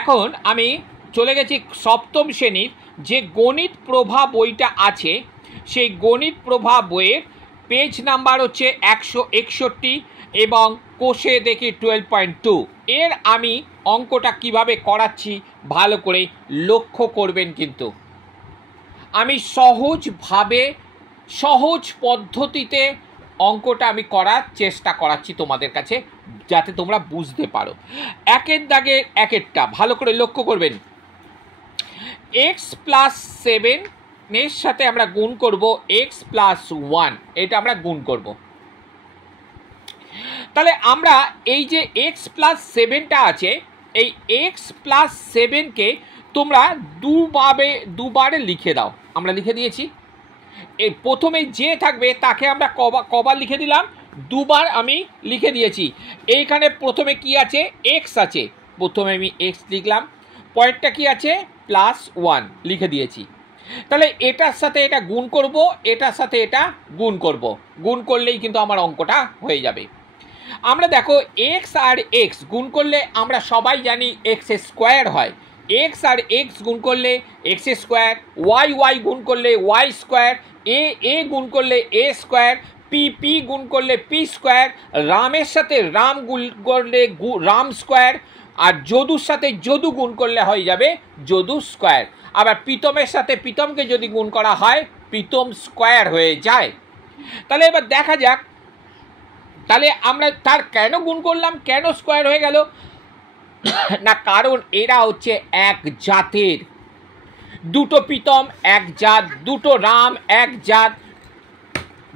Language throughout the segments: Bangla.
এখন আমি চলে গেছি সপ্তম শ্রেণীর যে গণিত প্রভা বইটা আছে সেই গণিত প্রভা বইয়ের পেজ নাম্বার হচ্ছে 161 এবং কোষে দেখি 12.2 এর আমি অঙ্কটা কিভাবে করাচ্ছি ভালো করে লক্ষ্য করবেন। কিন্তু আমি সহজভাবে সহজ পদ্ধতিতে অঙ্কটা আমি করার চেষ্টা করাচ্ছি তোমাদের কাছে, যাতে তোমরা বুঝতে পারো। একের দাগে একেরটা ভালো করে লক্ষ্য করবেন। x+7 এর সাথে আমরা গুণ করব x+1, এটা আমরা গুণ করব। তাহলে আমরা এই যে x+7টা আছে, এই x+7কে তোমরা দুবারে লিখে দাও। আমরা লিখে দিয়েছি। এই প্রথমে যে থাকবে তাকে আমরা কবার লিখে দিলাম, দুবার আমি লিখে দিয়েছি। এইখানে প্রথমে কি আছে, x আছে, প্রথমে আমি x লিখলাম, পরেরটা কি আছে, +1 লিখে দিয়েছি। তাহলে এটার সাথে এটা গুণ করব, এটার সাথে এটা গুণ করব, গুণ করলেই কিন্তু আমার অঙ্কটা হয়ে যাবে। আমরা দেখো x আর x গুণ করলে আমরা সবাই জানি x² হয়। x আর x গুণ করলে x², y গুণ করলে y², a গুণ করলে a², p গুণ করলে p², রামের সাথে রাম গুণ করলে রাম², আর যদুর সাথে যদু গুণ করলে হয়ে যাবে যদু²। আবার প্রীতমের সাথে প্রীতমকে যদি গুণ করা হয় প্রীতম² হয়ে যায়। তাহলে এবার দেখা যাক, তাহলে আমরা তার কেন গুণ করলাম, কেন স্কোয়ার হয়ে গেল না, কারণ এরা হচ্ছে এক জাতের। দুটো প্রীতম এক জাত, দুটো রাম এক জাত,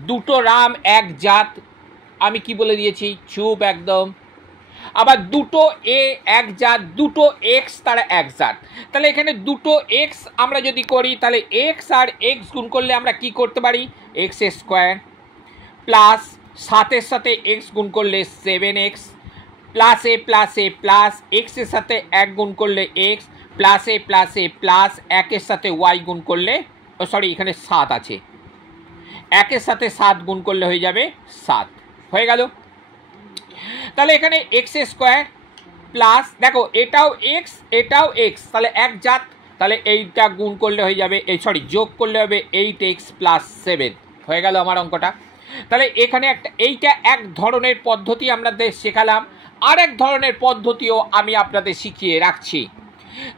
দুটো রাম এক জাত। আমি কি বলে দিয়েছি, চুপ একদম। আবার দুটো এ এক জাত, দুটো এক্স তারা এক জাত। তাহলে এখানে দুটো এক্স আমরা যদি করি, তাহলে এক্স আর এক্স গুণ করলে আমরা কি করতে পারি, x² প্লাস 7-এর সাথে x গুণ করলে 7x, প্লাস এ প্লাস এ প্লাস এক্সের সাথে 1 গুণ করলে x, প্লাস এ প্লাস এ প্লাস 1-এর সাথে y গুণ করলে, সরি এখানে 7 আছে, 1-এর সাথে 7 গুণ করলে হয়ে যাবে 7, হয়ে গেল। তাহলে এখানে x² প্লাস, দেখো এটাও x এটাও x, তাহলে এক জাত, তাহলে এইটা গুণ করলে হয়ে যাবে, যোগ করলে হবে 8x + 7, হয়ে গেল আমার অঙ্কটা। তাহলে এখানে এইটা এক ধরনের পদ্ধতি আপনাদের শেখালাম, আর এক ধরনের পদ্ধতিও আমি আপনাদের শিখিয়ে রাখছি।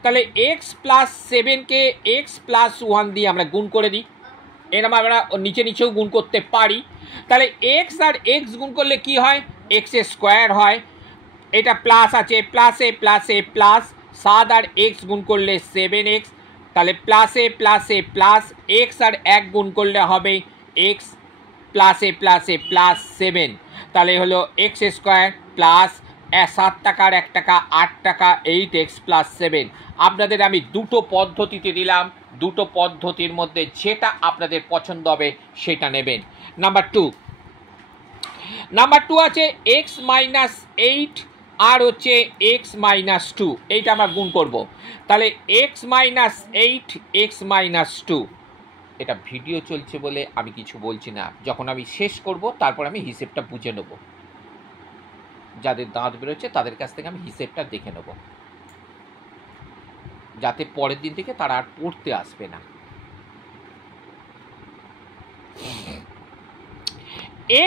তাহলে x+7কে x+1 দিয়ে আমরা গুণ করে দিই, এরকম আমরা নিচেও গুণ করতে পারি। তাহলে x আর x গুণ করলে কি হয়, x² হয়, এটা প্লাস আছে, প্লাস এ প্লাস এ প্লাস 7 আর x গুণ করলে 7x, তাহলে প্লাস এ প্লাস এ প্লাস x আর 1 গুণ করলে হবে x, প্লাস এ প্লাস এ প্লাস 7, তাহলে হলো x² প্লাস 7 টাকার 1 টাকা 8 টাকা 8x + 7। আপনাদের আমি দুটো পদ্ধতিতে দিলাম, দুটো পদ্ধতির মধ্যে যেটা আপনাদের পছন্দ হবে সেটা নেবেন। নাম্বার 2 আছে x-8 আর হচ্ছে x-2, এইটা আমরা গুণ করব। তাহলে x-8 x-2, এটা ভিডিও চলছে বলে আমি কিছু বলছি না, যখন আমি শেষ করব তারপর আমি হিসেবটা বুঝে নেব। যাদের দাঁত বেরোচ্ছে তাদের কাছ থেকে আমি হিসেবটা দেখে নেব, যাতে পরের দিন থেকে তারা আর পড়তে আসবে না।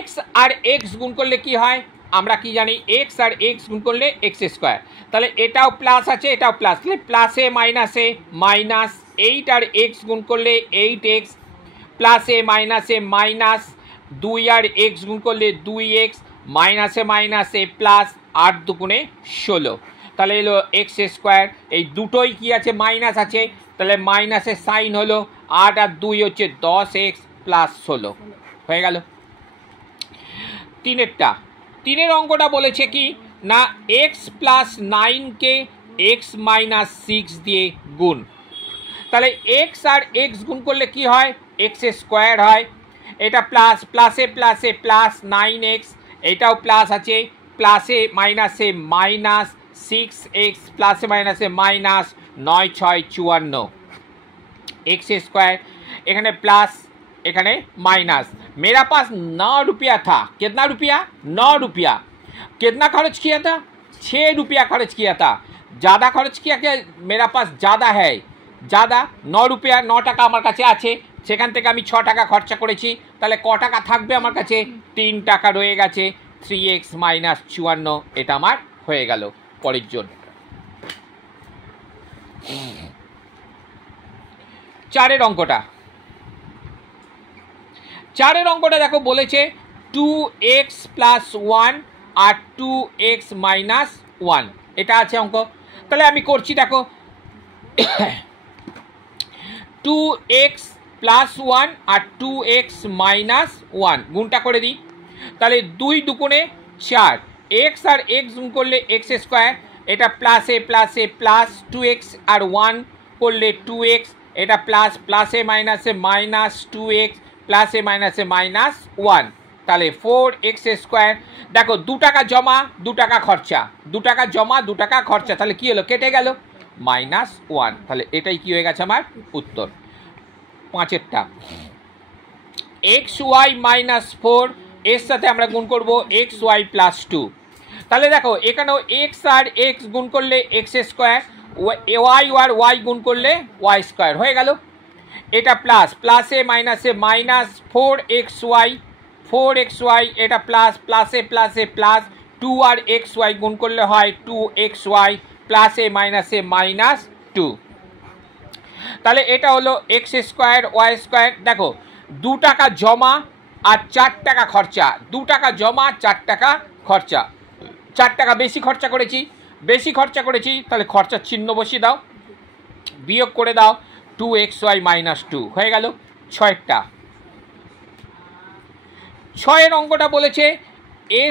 x আর x গুণ করলে কি হয়, আমরা কি জানি, x আর x গুণ করলে x², তাহলে এটাও প্লাস আছে এটাও প্লাস, তাহলে প্লাসে মাইনাসে মাইনাস, 8 আর x গুণ করলে 8x, প্লাসে মাইনাসে মাইনাস, 2 আর x গুণ করলে 2x, মাইনাসে মাইনাসে প্লাস, 8 দুগুণে 16, তাহলে এলো x²। এই দুটোই কি আছে, মাইনাস আছে, তাহলে মাইনাসের সাইন হলো 8 আর 2 হচ্ছে 10x + 16, হয়ে গেল। তিনের অঙ্কটা বলেছে কি না, x+9কে x-6 দিয়ে গুণ। তাহলে x আর x গুণ করলে কি হয়, x² হয়, এটা প্লাস, প্লাসে প্লাসে প্লাস 9x, এটাও প্লাস আছে, প্লাসে মাইনাসে মাইনাস 6x, প্লাসে মাইনাসে মাইনাস 9 6 54, x², এখানে প্লাस এখানে माइनस। मेरा पास 9 रुपया था, कितना रुपया, 9 रुपया। कितना खर्च किया था, 6 रुपया खर्च किया था। ज़्यादा खर्च किया क्या, मेरा पास ज़्यादा है, ज़्यादा 9 रुपया 9 টাকা আমার কাছে আছে, সেখান থেকে আমি 6 টাকা খরচা করেছি, তাহলে ক টাকা থাকবে আমার কাছে, 3 টাকা রয়ে গেছে, 3x - 54, এটা আমার হয়ে গেল। পরের জন 4 অঙ্কটা, 4 অঙ্কটা দেখো বলেছে 2x + 1 আর 2x - 1, এটা আছে অঙ্ক। তাহলে আমি করছি, দেখো 2x + 1 আর 2x - 1 গুণটা করে দিই, তাহলে 2 দুগুণে 4, x আর x গুণ করলে x², এটা +a + a প্লাস 2x আর 1 করলে 2x, এটা plus +a - a -2x +a - a -1, তাহলে 4x²। দেখো 2 টাকা জমা 2 টাকা খরচা, 2 টাকা জমা 2 টাকা খরচা, তাহলে কি হলো, কেটে গেল -1, তাহলে এটাই কি হয়ে গেছে আমার উত্তর। 5এরটা xy - 4 এর সাথে আমরা গুণ করব xy + 2, তাহলে দেখো এখানেও x আর x গুণ করলে x², y আর y গুণ করলে y² হয়ে গেল, এটা প্লাস +a - a -4xy, এটা প্লাস +a + a প্লাস 2 আর xy গুণ করলে হয় 2xy +a - a -2, তাহলে এটা হলো x² y²। দেখো 2 টাকা জমা আর 4 টাকা খরচা, 2 টাকা জমা 4 টাকা খরচা, 4 টাকা বেশি খরচা করেছি, তাহলে খরচার চিহ্ন বসিয়ে দাও, বিয়োগ করে দাও 2xy - 2 হয়ে গেল। 6টা 6এর অঙ্কটা বলেছে a²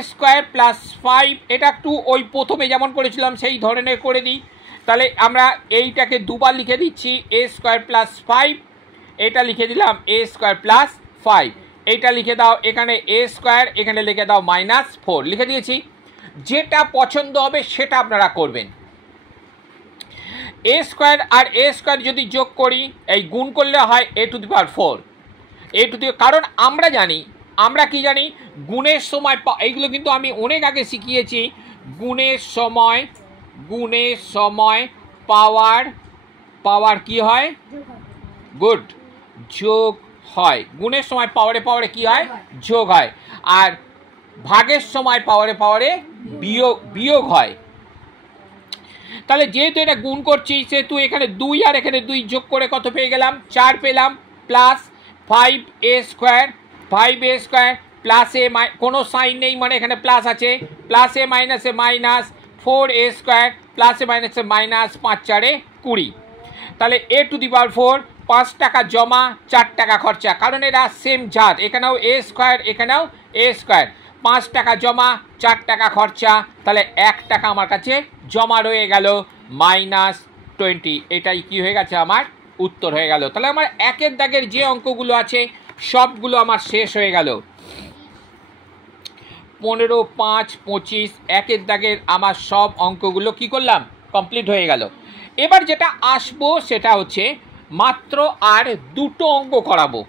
+ 5, এটা একটু ওই প্রথমে যেমন করেছিলাম সেই ধরনের করে দিই, তাহলে আমরা এইটাকে দুবার লিখে দিচ্ছি a² + 5, এটা লিখে দিলাম a² + 5, এইটা লিখে দাও এখানে a², এখানে লিখে দাও -4 লিখে দিয়েছি। যেটা পছন্দ হবে সেটা আপনারা করবেন। a² আর a² যদি যোগ করি, এই গুণ করলে হয় a⁴, কারণ আমরা কি জানি গুণের সময়, এইগুলো কিন্তু আমি অনেক আগে শিখিয়েছি, গুণের সময় পাওয়ার কি হয়, গুড, যোগ হয়। গুণের সময় পাওয়ারে কি হয়, যোগ হয়, আর ভাগের সময় পাওয়ারে বিয়োগ হয়। তাহলে যেহেতু এটা গুণ করছি, সেহেতু এখানে 2 আর এখানে 2 যোগ করে কত পেয়ে গেলাম, 4 পেলাম, প্লাস 5a² প্লাস এ, কোনো সাইন নেই মানে এখানে প্লাস আছে, +a - a -4a² +a - a -5 × 20, তাহলে a⁴ 5 টাকা জমা 4 টাকা খরচা, কারণ এরা সেম জাত, এখানেও a², এখানেও a², 5 টাকা জমা 4 টাকা খরচা, তাহলে 1 টাকা আমার কাছে জমা রয়ে গেল -20, এটাই কি হয়ে গেছে, আমার উত্তর হয়ে গেল। তাহলে আমার 1এর দাগের যে অঙ্কগুলো আছে সবগুলো আমার শেষ হয়ে গেল। 15, 5, 25 1এর দাগের আমার সব অঙ্কগুলো কি করলাম, কমপ্লিট হয়ে গেল। এবার যেটা আসবো সেটা হচ্ছে মাত্র আর 2টো অঙ্ক করাবো।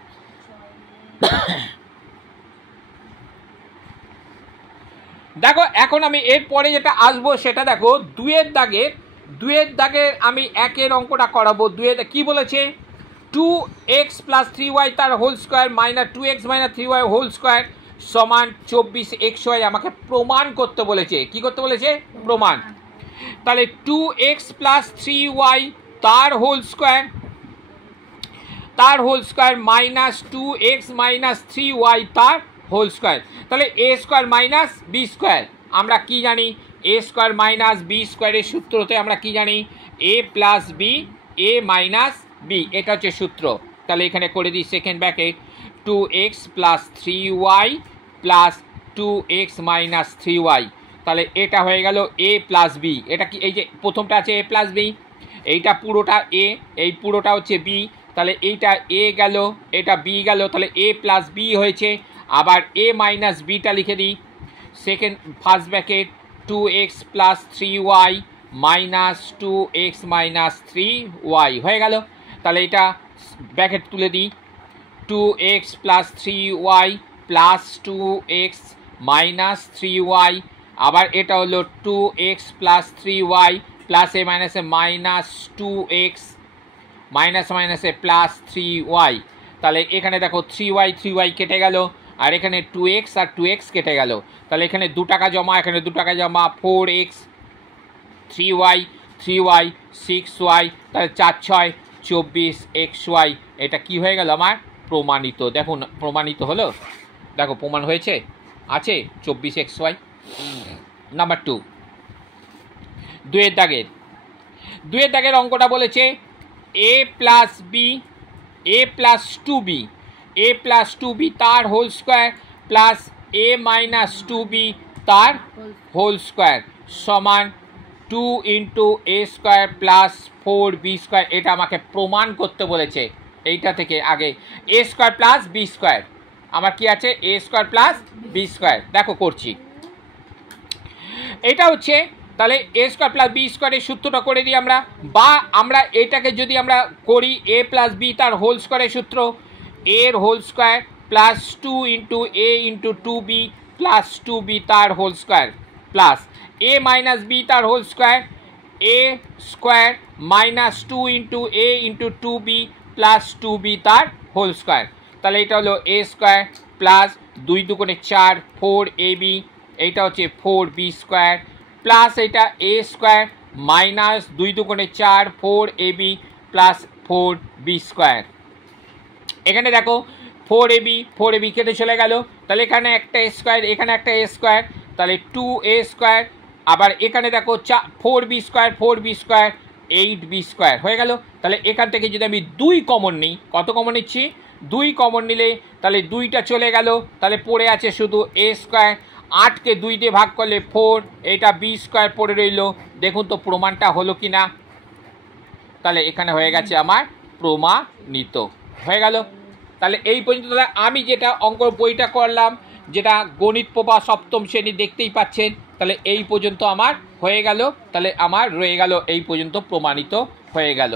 দেখো এখন আমি এরপরে যেটা আসবো সেটা দেখো 2এর দাগের আমি 1এর অঙ্কটা করাবো। 2এর কি বলেছে, 2x + 3y তার whole square -2x - 3y whole square সমান 24xy আমাকে প্রমাণ করতে বলেছে। কি করতে বলেছে, প্রমাণ। তাহলে 2x + 3y তার হোল স্কোয়ার -2x - 3y তার হোল স্কোয়ার, তাহলে a² - b², আমরা কি জানি a² - b² এর সূত্রতে আমরা কি জানি, a + b a - b, এটা হচ্ছে সূত্র। তাহলে এখানে করে দিই second bracket, 2x + 3y + 2x - 3y, তাহলে এটা হয়ে গেল a + b, এটা কি, এই যে প্রথমটা আছে a + b, এইটা পুরোটা a, এই পুরোটা হচ্ছে b, তাহলে এইটা a গেল, এটা b গেল, তাহলে a + b হয়েছে। আবার a - bটা লিখে দিই, first bracket 2x + 3y - 2x - 3y হয়ে গেল। তাহলে এটা ব্র্যাকেট তুলে দিই, 2x + 3y + 2x - 3y, আবার এটা হলো 2x + 3y প্লাস এ মাইনাসে মাইনাস 2x মাইনাস মাইনাসে প্লাস 3y, তাহলে এখানে দেখো 3y কেটে গেল, আর এখানে 2x আর 2x কেটে গেল, তাহলে এখানে 2 টাকা জমা, এখানে 2 টাকা জমা, 4x 3y 6y, তাহলে 4 6 24xy। এটা কি হয়ে গেল আমার? প্রমাণিত। দেখুন প্রমাণিত হলো, দেখো প্রমাণ হয়েছে, আছে 24xy। নাম্বার 2, দুয়ের দাগের অঙ্কটা বলেছে a plus b a plus 2b তার whole square plus a minus 2b তার হোল স্কোয়ার সমান 2 into a square plus 4b square. এটা আমাকে প্রমাণ করতে বলেছে। এইটা থেকে আগে a square plus b square, আমার কি আছে? a square plus b square. দেখো করছি, এটা হচ্ছে তাহলে a স্কোয়ার প্লাস বি স্কোয়ারের সূত্রটা করে দিই আমরা, বা আমরা এটাকে যদি আমরা করি a প্লাস বি তার হোল স্কোয়ারের সূত্র, এর whole square plus 2 into a into 2b plus 2b তার whole square plus a minus b তার whole square, a square minus 2 into a into 2b plus 2b তার হোল স্কোয়ার। তাহলে এটা হলো a স্কোয়ার প্লাস 2 দুগুণে 4 4ab, এইটা হচ্ছে 4b স্কোয়ার প্লাস এটা a স্কোয়ার মাইনাস 2 দুগুণে 4 4ab প্লাস 4b স্কোয়ার। এখানে দেখো 4ab কেটে চলে গেল, তাহলে এখানে একটা স্কোয়ার, এখানে একটা a স্কোয়ার, তাহলে 2a স্কোয়ার, আবার এখানে দেখো 4b স্কোয়ার 8b স্কোয়ার হয়ে গেল। তাহলে এখান থেকে যদি আমি 2 কমন নিই, কত কমন নিচ্ছি? 2 কমন নিলে তাহলে 2টা চলে গেল, তাহলে পড়ে আছে শুধু a স্কোয়ার, 8কে 2 দিয়ে ভাগ করলে 4, এটা b স্কোয়ার পড়ে রইল। দেখুন তো প্রমাণটা হলো কি না? তাহলে এখানে হয়ে গেছে আমার প্রমাণিত হয়ে গেল। তাহলে এই পর্যন্ত তাহলে আমি যেটা অঙ্ক বইটা করলাম, যেটা গণিত প্রভা সপ্তম শ্রেণী দেখতেই পাচ্ছেন, তাহলে এই পর্যন্ত আমার হয়ে গেল, তাহলে আমার রয়ে গেল এই পর্যন্ত প্রমাণিত হয়ে গেল।